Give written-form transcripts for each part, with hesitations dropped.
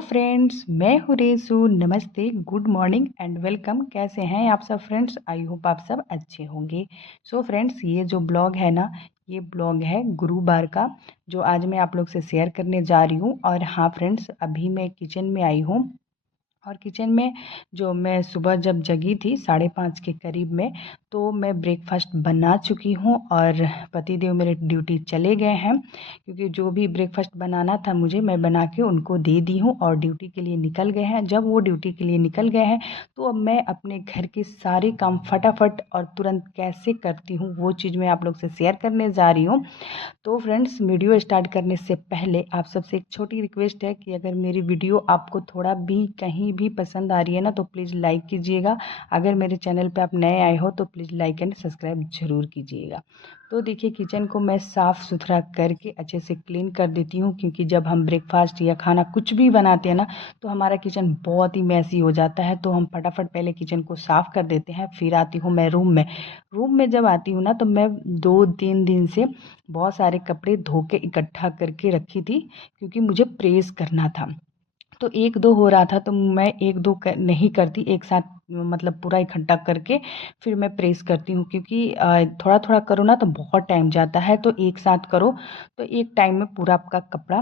Friends, मैं हूँ रेसू। नमस्ते, गुड मॉर्निंग एंड वेलकम। कैसे हैं आप सब फ्रेंड्स? आई होप आप सब अच्छे होंगे। सो फ्रेंड्स, ये जो ब्लॉग है ना, ये ब्लॉग है गुरुवार का, जो आज मैं आप लोग से शेयर करने जा रही हूँ। और हाँ फ्रेंड्स, अभी मैं किचन में आई हूँ। और किचन में जो मैं सुबह जब जगी थी 5:30 के करीब में, तो मैं ब्रेकफास्ट बना चुकी हूँ। और पतिदेव मेरे ड्यूटी चले गए हैं, क्योंकि जो भी ब्रेकफास्ट बनाना था मुझे, मैं बना के उनको दे दी हूँ और ड्यूटी के लिए निकल गए हैं। जब वो ड्यूटी के लिए निकल गए हैं, तो अब मैं अपने घर के सारे काम फटाफट और तुरंत कैसे करती हूँ, वो चीज़ मैं आप लोग से शेयर करने जा रही हूँ। तो फ्रेंड्स, वीडियो स्टार्ट करने से पहले आप सबसे एक छोटी रिक्वेस्ट है कि अगर मेरी वीडियो आपको थोड़ा भी कहीं भी पसंद आ रही है ना, तो प्लीज़ लाइक कीजिएगा। अगर मेरे चैनल पे आप नए आए हो तो प्लीज़ लाइक एंड सब्सक्राइब ज़रूर कीजिएगा। तो देखिए, किचन को मैं साफ़ सुथरा करके अच्छे से क्लीन कर देती हूँ, क्योंकि जब हम ब्रेकफास्ट या खाना कुछ भी बनाते हैं ना, तो हमारा किचन बहुत ही मैसी हो जाता है। तो हम फटाफट पहले किचन को साफ़ कर देते हैं। फिर आती हूँ मैं रूम में जब आती हूँ ना, तो मैं 2-3 दिन से बहुत सारे कपड़े धो के इकट्ठा करके रखी थी, क्योंकि मुझे प्रेस करना था। तो एक दो हो रहा था, तो मैं एक दो नहीं करती, एक साथ मतलब पूरा इकट्ठा करके फिर मैं प्रेस करती हूँ। क्योंकि थोड़ा थोड़ा करो ना तो बहुत टाइम जाता है, तो एक साथ करो तो एक टाइम में पूरा आपका कपड़ा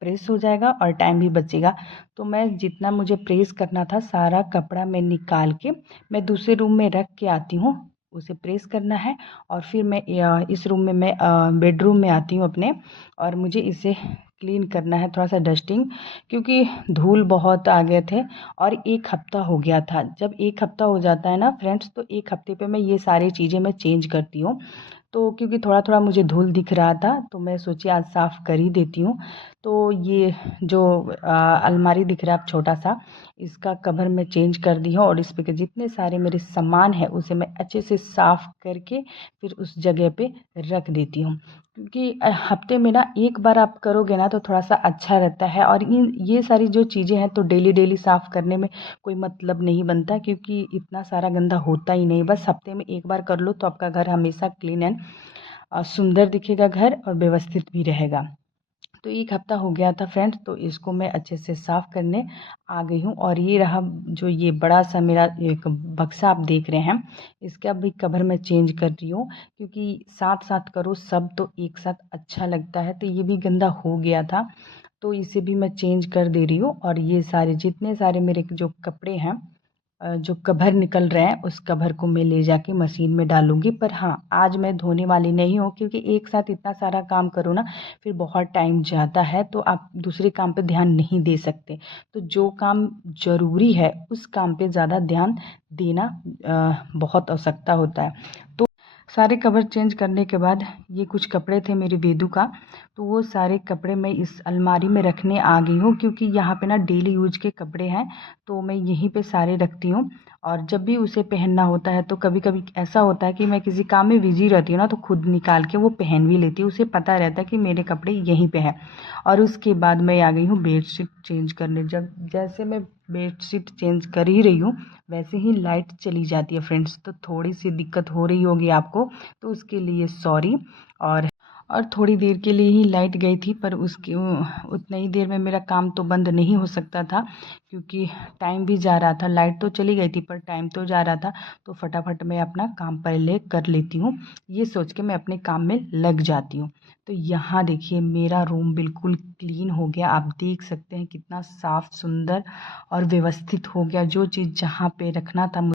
प्रेस हो जाएगा और टाइम भी बचेगा। तो मैं जितना मुझे प्रेस करना था, सारा कपड़ा मैं निकाल के मैं दूसरे रूम में रख के आती हूँ। उसे प्रेस करना है। और फिर मैं इस रूम में मैं बेडरूम में आती हूँ अपने, और मुझे इसे क्लीन करना है, थोड़ा सा डस्टिंग, क्योंकि धूल बहुत आ गए थे। और एक हफ्ता हो गया था। जब एक हफ्ता हो जाता है ना फ्रेंड्स, तो एक हफ्ते पे मैं ये सारी चीज़ें मैं चेंज करती हूँ। तो क्योंकि थोड़ा थोड़ा मुझे धूल दिख रहा था, तो मैं सोची आज साफ़ कर ही देती हूँ। तो ये जो अलमारी दिख रहा है छोटा सा, इसका कवर मैं चेंज कर दी हूँ। और इस पे के जितने सारे मेरे सामान है, उसे मैं अच्छे से साफ़ करके फिर उस जगह पे रख देती हूँ। क्योंकि हफ्ते में ना एक बार आप करोगे ना, तो थोड़ा सा अच्छा रहता है। और ये सारी जो चीज़ें हैं, तो डेली डेली साफ़ करने में कोई मतलब नहीं बनता, क्योंकि इतना सारा गंदा होता ही नहीं। बस हफ्ते में एक बार कर लो, तो आपका घर हमेशा क्लीन एंड सुंदर दिखेगा घर, और व्यवस्थित भी रहेगा। तो एक हफ्ता हो गया था फ्रेंड्स, तो इसको मैं अच्छे से साफ़ करने आ गई हूँ। और ये रहा जो ये बड़ा सा मेरा एक बक्सा आप देख रहे हैं, इसका भी कवर मैं चेंज कर रही हूँ, क्योंकि साथ साथ करो सब तो एक साथ अच्छा लगता है। तो ये भी गंदा हो गया था, तो इसे भी मैं चेंज कर दे रही हूँ। और ये सारे जितने सारे मेरे जो कपड़े हैं, जो कवर निकल रहे हैं, उस कवर को मैं ले जाके मशीन में डालूंगी। पर हाँ, आज मैं धोने वाली नहीं हूँ, क्योंकि एक साथ इतना सारा काम करो ना, फिर बहुत टाइम जाता है, तो आप दूसरे काम पे ध्यान नहीं दे सकते। तो जो काम ज़रूरी है, उस काम पे ज़्यादा ध्यान देना बहुत आवश्यकता होता है। तो सारे कवर चेंज करने के बाद, ये कुछ कपड़े थे मेरे वेदू का, तो वो सारे कपड़े मैं इस अलमारी में रखने आ गई हूँ, क्योंकि यहाँ पे ना डेली यूज के कपड़े हैं, तो मैं यहीं पे सारे रखती हूँ। और जब भी उसे पहनना होता है, तो कभी कभी ऐसा होता है कि मैं किसी काम में बिजी रहती हूँ ना, तो खुद निकाल के वो पहन भी लेती हूँ। उसे पता रहता है कि मेरे कपड़े यहीं पे हैं। और उसके बाद मैं आ गई हूँ बेडशीट चेंज करने। जब जैसे मैं बेडशीट चेंज कर ही रही हूँ, वैसे ही लाइट चली जाती है फ्रेंड्स। तो थोड़ी सी दिक्कत हो रही होगी आपको, तो उसके लिए सॉरी। और थोड़ी देर के लिए ही लाइट गई थी, पर उसकी उतनी ही देर में मेरा काम तो बंद नहीं हो सकता था, क्योंकि टाइम भी जा रहा था। लाइट तो चली गई थी, पर टाइम तो जा रहा था। तो फटाफट मैं अपना काम पहले कर लेती हूँ, ये सोच के मैं अपने काम में लग जाती हूँ। तो यहाँ देखिए, मेरा रूम बिल्कुल क्लीन हो गया। आप देख सकते हैं कितना साफ सुंदर और व्यवस्थित हो गया। जो चीज़ जहाँ पे रखना था,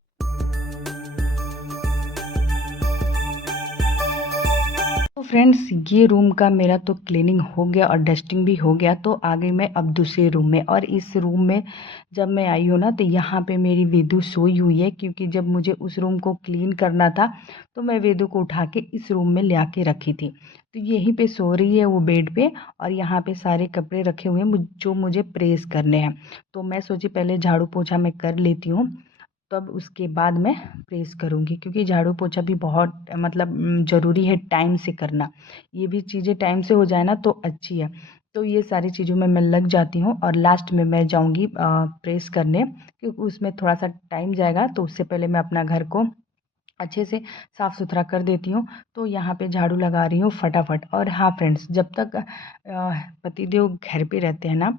तो फ्रेंड्स, ये रूम का मेरा तो क्लीनिंग हो गया और डस्टिंग भी हो गया। तो आ गई मैं अब दूसरे रूम में। और इस रूम में जब मैं आई हूँ ना, तो यहाँ पे मेरी वेदू सोई हुई है, क्योंकि जब मुझे उस रूम को क्लीन करना था, तो मैं वेदू को उठा के इस रूम में ले आके रखी थी। तो यहीं पे सो रही है वो बेड पे। और यहाँ पे सारे कपड़े रखे हुए हैं जो मुझे प्रेस करने हैं। तो मैं सोची पहले झाड़ू पोछा मैं कर लेती हूँ, तब उसके बाद मैं प्रेस करूँगी, क्योंकि झाड़ू पोछा भी बहुत मतलब ज़रूरी है टाइम से करना। ये भी चीज़ें टाइम से हो जाए ना, तो अच्छी है। तो ये सारी चीज़ों में मैं लग जाती हूँ, और लास्ट में मैं जाऊँगी प्रेस करने, क्योंकि उसमें थोड़ा सा टाइम जाएगा। तो उससे पहले मैं अपना घर को अच्छे से साफ़ सुथरा कर देती हूँ। तो यहाँ पे झाड़ू लगा रही हूँ फटाफट। और हाँ फ्रेंड्स, जब तक पतिदेव घर पे रहते हैं ना,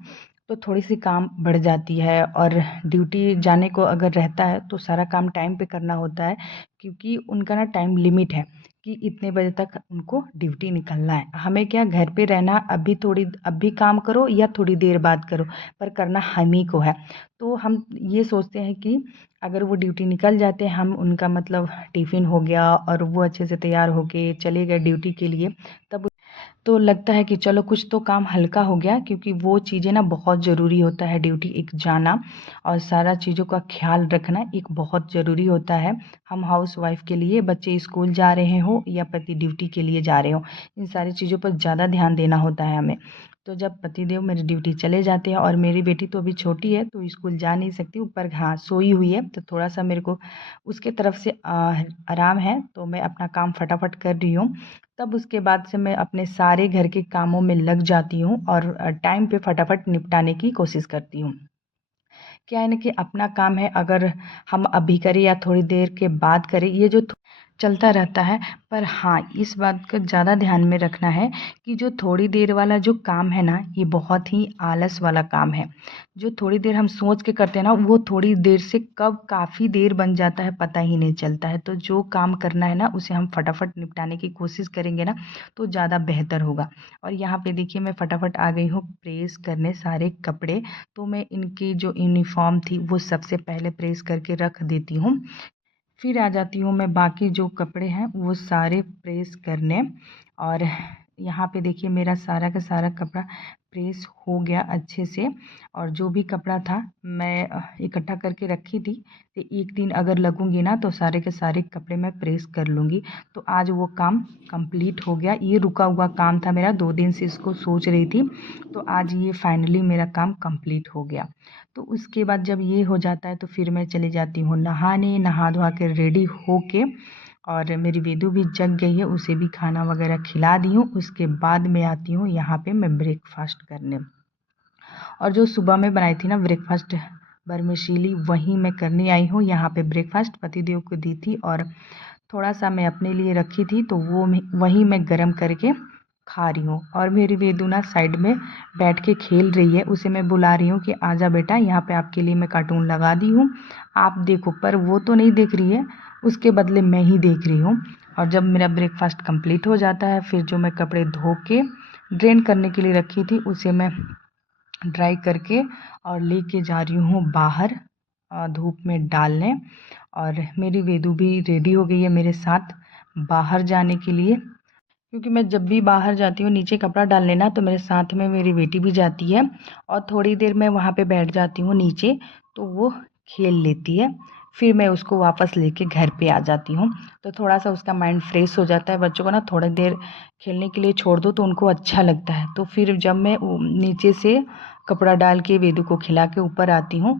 तो थोड़ी सी काम बढ़ जाती है। और ड्यूटी जाने को अगर रहता है तो सारा काम टाइम पे करना होता है, क्योंकि उनका ना टाइम लिमिट है कि इतने बजे तक उनको ड्यूटी निकलना है। हमें क्या घर पे रहना, अभी काम करो या थोड़ी देर बाद करो, पर करना हम ही को है। तो हम ये सोचते हैं कि अगर वो ड्यूटी निकल जाते हैं, हम उनका मतलब टिफ़िन हो गया और वो अच्छे से तैयार होके चले गए ड्यूटी के लिए, तब तो लगता है कि चलो कुछ तो काम हल्का हो गया, क्योंकि वो चीज़ें ना बहुत ज़रूरी होता है। ड्यूटी एक जाना और सारा चीज़ों का ख्याल रखना एक बहुत ज़रूरी होता है। हम हाउस वाइफ के लिए, बच्चे स्कूल जा रहे हो या पति ड्यूटी के लिए जा रहे हो, इन सारी चीज़ों पर ज़्यादा ध्यान देना होता है हमें। तो जब पतिदेव मेरे ड्यूटी चले जाते हैं, और मेरी बेटी तो अभी छोटी है तो स्कूल जा नहीं सकती, ऊपर हाँ सोई हुई है, तो थोड़ा सा मेरे को उसके तरफ से आराम है, तो मैं अपना काम फटाफट कर रही हूँ। तब उसके बाद से मैं अपने सारे घर के कामों में लग जाती हूँ और टाइम पे फटाफट निपटाने की कोशिश करती हूँ। क्या है ना कि अपना काम है, अगर हम अभी करें या थोड़ी देर के बाद करें, ये जो चलता रहता है। पर हाँ, इस बात का ज़्यादा ध्यान में रखना है कि जो थोड़ी देर वाला जो काम है ना, ये बहुत ही आलस वाला काम है। जो थोड़ी देर हम सोच के करते हैं ना, वो थोड़ी देर से कब काफ़ी देर बन जाता है पता ही नहीं चलता है। तो जो काम करना है ना, उसे हम फटाफट निपटाने की कोशिश करेंगे ना, तो ज़्यादा बेहतर होगा। और यहाँ पे देखिए मैं फटाफट आ गई हूँ प्रेस करने सारे कपड़े। तो मैं इनकी जो यूनिफॉर्म थी वो सबसे पहले प्रेस करके रख देती हूँ। फिर आ जाती हूँ मैं बाकी जो कपड़े हैं वो सारे प्रेस करने। और यहाँ पे देखिए मेरा सारा का सारा कपड़ा प्रेस हो गया अच्छे से। और जो भी कपड़ा था मैं इकट्ठा करके रखी थी, तो एक दिन अगर लगूंगी ना तो सारे के सारे कपड़े मैं प्रेस कर लूँगी। तो आज वो काम कंप्लीट हो गया। ये रुका हुआ काम था मेरा, 2 दिन से इसको सोच रही थी, तो आज ये फाइनली मेरा काम कंप्लीट हो गया। तो उसके बाद जब ये हो जाता है तो फिर मैं चली जाती हूँ नहाने, नहा धोआ के रेडी हो के। और मेरी वेदू भी जग गई है, उसे भी खाना वगैरह खिला दी हूँ। उसके बाद मैं आती हूँ यहाँ पे मैं ब्रेकफास्ट करने। और जो सुबह में बनाई थी ना ब्रेकफास्ट बरमिशीली, वही मैं करने आई हूँ यहाँ पे। ब्रेकफास्ट पतिदेव को दी थी और थोड़ा सा मैं अपने लिए रखी थी, तो वो वही मैं गरम करके खा रही हूँ। और मेरी वेदू ना साइड में बैठ के खेल रही है, उसे मैं बुला रही हूँ कि आजा बेटा, यहाँ पे आपके लिए मैं कार्टून लगा दी हूँ, आप देखो। पर वो तो नहीं देख रही है, उसके बदले मैं ही देख रही हूँ। और जब मेरा ब्रेकफास्ट कंप्लीट हो जाता है, फिर जो मैं कपड़े धो के ड्रेन करने के लिए रखी थी उसे मैं ड्राई करके और लेके जा रही हूँ बाहर धूप में डालने। और मेरी वेदू भी रेडी हो गई है मेरे साथ बाहर जाने के लिए, क्योंकि मैं जब भी बाहर जाती हूँ नीचे कपड़ा डालने ना, तो मेरे साथ में मेरी बेटी भी जाती है। और थोड़ी देर मैं वहाँ पे बैठ जाती हूँ नीचे, तो वो खेल लेती है। फिर मैं उसको वापस लेके घर पे आ जाती हूँ, तो थोड़ा सा उसका माइंड फ्रेश हो जाता है। बच्चों को ना थोड़ी देर खेलने के लिए छोड़ दो तो उनको अच्छा लगता है। तो फिर जब मैं नीचे से कपड़ा डाल के वेदू को खिला के ऊपर आती हूँ,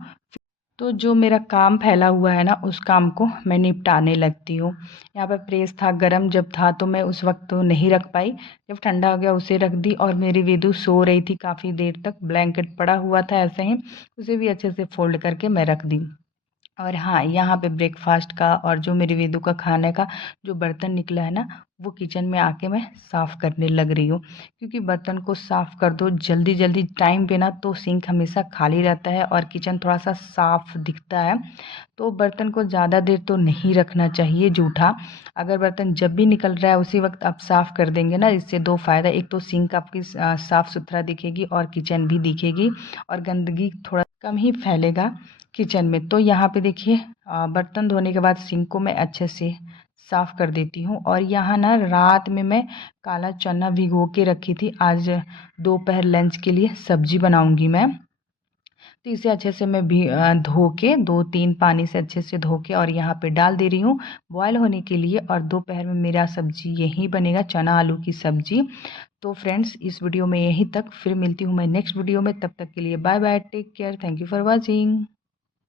तो जो मेरा काम फैला हुआ है ना, उस काम को मैं निपटाने लगती हूँ। यहाँ पे प्रेस था, गरम जब था तो मैं उस वक्त तो नहीं रख पाई, जब ठंडा हो गया उसे रख दी। और मेरी वेदू सो रही थी काफ़ी देर तक, ब्लैंकेट पड़ा हुआ था ऐसे ही, उसे भी अच्छे से फोल्ड करके मैं रख दी। और हाँ, यहाँ पे ब्रेकफास्ट का और जो मेरी वेदू का खाने का जो बर्तन निकला है ना, वो किचन में आके मैं साफ़ करने लग रही हूँ। क्योंकि बर्तन को साफ़ कर दो जल्दी जल्दी टाइम पे ना, तो सिंक हमेशा खाली रहता है और किचन थोड़ा सा साफ़ दिखता है। तो बर्तन को ज़्यादा देर तो नहीं रखना चाहिए जूठा। अगर बर्तन जब भी निकल रहा है उसी वक्त आप साफ़ कर देंगे ना, इससे दो फ़ायदा, एक तो सिंक आपकी साफ़ सुथरा दिखेगी और किचन भी दिखेगी, और गंदगी थोड़ा कम ही फैलेगा किचन में। तो यहाँ पे देखिए बर्तन धोने के बाद सिंक को मैं अच्छे से साफ़ कर देती हूँ। और यहाँ ना रात में मैं काला चना भिगो के रखी थी, आज दोपहर लंच के लिए सब्जी बनाऊंगी मैं। तो इसे अच्छे से मैं भी धो के 2-3 पानी से अच्छे से धो के और यहाँ पे डाल दे रही हूँ बॉयल होने के लिए। और दोपहर में मेरा सब्जी यही बनेगा, चना आलू की सब्जी। तो फ्रेंड्स, इस वीडियो में यहीं तक, फिर मिलती हूँ मैं नेक्स्ट वीडियो में। तब तक के लिए bye bye, take care, thank you for watching.